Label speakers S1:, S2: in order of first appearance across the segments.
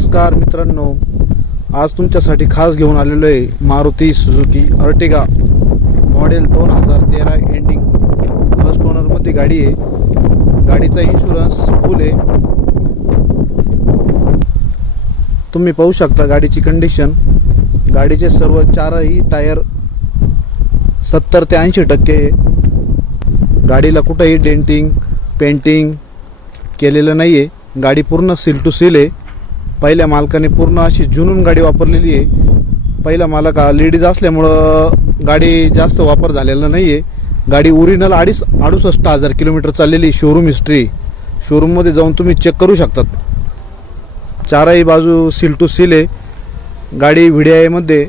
S1: नमस्कार मित्रांनो. आज तुमच्यासाठी खास घेऊन आलेलो आहे मारुती सुझुकी अर्टिगा मॉडेल दोन हजार तेरा एंडिंग फर्स्ट ओनरमध्ये गाडी आहे. गाडीचा इन्शुरन्स फुल आहे. तुम्ही पाहू शकता गाडीची कंडिशन गाडीचे सर्व चारही टायर सत्तर ते ऐंशी टक्के आहे. गाडीला कुठंही डेंटिंग पेंटिंग केलेलं नाही आहे गाडी पूर्ण सील टू सील आहे. पहिल्या मालकाने पूर्ण अशी जुनून गाडी वापरलेली आहे. पहिला मालक हा लेडीज असल्यामुळं गाडी जास्त वापर झालेला नाही आहे गाडी ओरिजिनल अडीच अडुसष्ट हजार किलोमीटर चाललेली शोरूम हिस्ट्री शोरूममध्ये जाऊन तुम्ही चेक करू शकतात. चारही बाजू सील टू सील आहे. गाडी व्हिडिआयमध्ये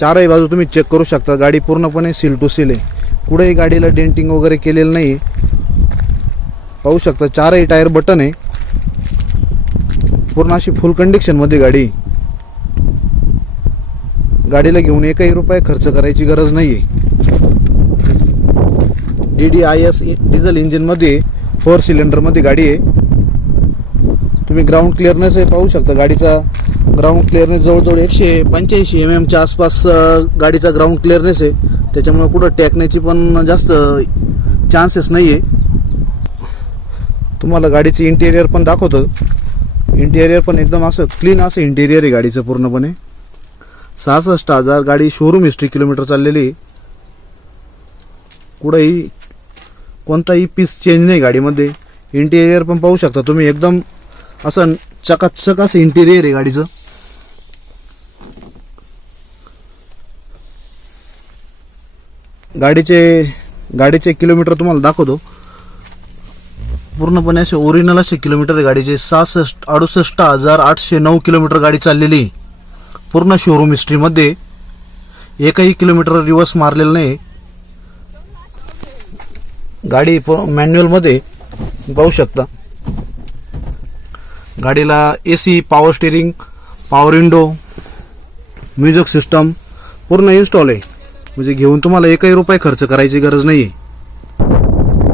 S1: चारही बाजू तुम्ही चेक करू शकता. गाडी पूर्णपणे सील टू सील आहे. कुठेही गाडीला डेंटिंग वगैरे केलेलं नाही पाहू शकता चारही टायर बटन आहे. पूर्ण अशी फुल कंडिशनमध्ये गाडी. गाडीला घेऊन एकही रुपये खर्च करायची गरज नाही आहे D D I S diesel इंजिनमध्ये फोर सिलेंडरमध्ये गाडी आहे. तुम्ही ग्राउंड क्लिअरनेस हे पाहू शकता गाडीचा ग्राउंड क्लिअरनेस जवळजवळ एकशे पंच्याऐंशी एम एमच्या आसपास गाडीचा ग्राउंड क्लिअरनेस आहे. त्याच्यामुळे कुठं टेकण्याची पण जास्त चान्सेस नाही आहे तुम्हाला गाडीचं इंटेरियर पण दाखवतो. इंटेरियर पण एकदम असं क्लीन असं इंटेरियर आहे गाडीचं पूर्णपणे. सहासष्ट हजार गाडी शोरूम हिस्ट्री किलोमीटर चाललेली. आहे. कुठंही कोणताही पीस चेंज नाही गाडीमध्ये. इंटेरियर पण पाहू शकता तुम्ही एकदम असं चकाचक असं इंटेरियर आहे गाडीचं. गाडीचे गाडीचे किलोमीटर तुम्हाला दाखवतो. पूर्णपणे असे ओरिजिनल असे किलोमीटर गाडीचे सहासष्ट अडुसष्ट हजार आठशे नऊ किलोमीटर गाडी चाललेली आहे. पूर्ण शोरूम हिस्ट्रीमध्ये एकही किलोमीटर रिवर्स मारलेलं नाही. गाडी मॅन्युअलमध्ये पाहू शकता. गाडीला A C power steering power window music system पूर्ण इन्स्टॉल आहे. म्हणजे घेऊन तुम्हाला एकही रुपये खर्च करायची गरज नाही आहे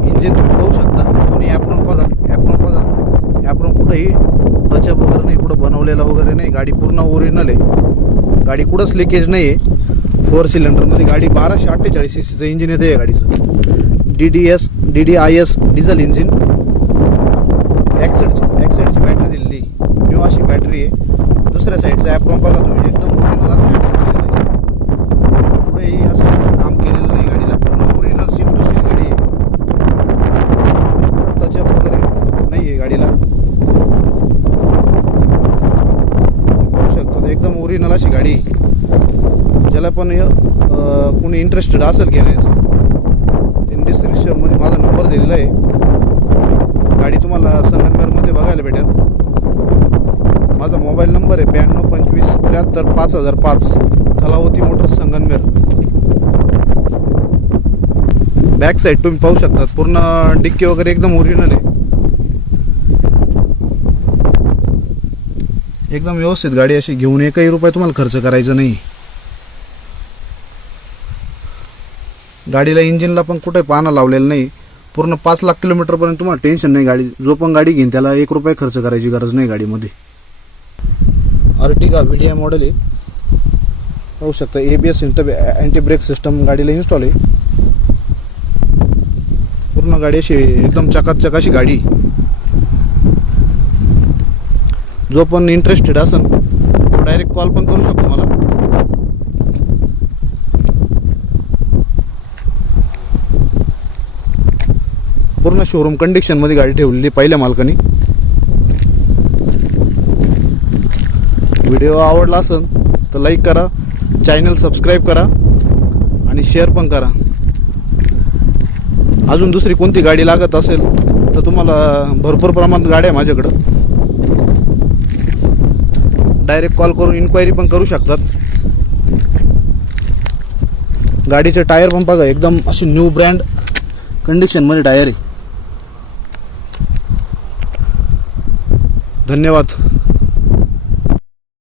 S1: इंजिन तुम्ही पाहू शकता दोन्ही ॲपरून बघा ॲपरून बघा ॲपरून कुठंही टचअप वगैरे नाही कुठं वगैरे नाही गाडी पूर्ण ओरिजिनल आहे. गाडी कुठंच लिकेज नाही आहे फोर सिलेंडरमध्ये गाडी बाराशे अठ्ठेचाळीस सी सीचं इंजिन येते या गाडीचं. D D S D D I S diesel engine ॲक्सेडची ॲक्सेडची बॅटरी दिलेली. न्यू अशी बॅटरी आहे. दुसऱ्या साईडचा ॲपरून बघा तुम्ही एकदम ओरिजिनल असं ॲपरून दिलेलं आहे पुढेही असं काम केलेलं नाही गाडीला पूर्ण ओरिजिनल सीट टू सीट गाडी आहे टचअप वगैरे नाही आहे गाडीला पाहू शकता एकदम ओरिजिनल अशी गाडी आहे. ज्याला पण कोणी इंटरेस्टेड असेल घेण्यास त्यांनी डिस्क्रिप्शनमध्ये माझा नंबर दिलेला आहे. गाडी तुम्हाला संगमनेरमध्ये बघायला भेटेल. माझा मोबाईल नंबर आहे ब्याण्णव पंचवीस त्र्याहत्तर पाच हजार पाच. Kalavati Motors Sangamner. Back side तुम्ही पाहू शकता पूर्ण डिक्की वगैरे एकदम ओरिजिनल आहे. एकदम व्यवस्थित गाडी अशी घेऊन एकही रुपये तुम्हाला खर्च करायचा नाही. गाडीला इंजिनला पण कुठे पाना लावलेलं नाही. पूर्ण पाच लाख किलोमीटरपर्यंत तुम्हाला टेन्शन नाही गाडी. जो पण गाडी घेईन त्याला एक रुपये खर्च करायची गरज नाही गाडीमध्ये. अर्टिगा व्ही मॉडेल आहे. पाहू शकता A B S inter anti brake system गाडीला इन्स्टॉल आहे. पूर्ण गाडी अशी एकदम चकाचक अशी गाडी. जो पण इंटरेस्टेड असेल तो डायरेक्ट कॉल पण करू शकतो मला. पूर्ण शोरूम कंडिशनमध्ये गाडी ठेवलेली पहिल्या मालकानी. व्हिडिओ आवडला असेल तर लाईक करा चॅनल सबस्क्राईब करा आणि शेअर पण करा. अजून दुसरी कोणती गाडी लागत असेल तर तुम्हाला भरपूर प्रमाणात गाड्या आहे माझ्याकडं. डायरेक्ट कॉल करून इन्क्वायरी पण करू शकतात. गाडीचे टायर पण बघा एकदम अशी न्यू ब्रँड कंडिशनमध्ये टायर आहे. धन्यवाद.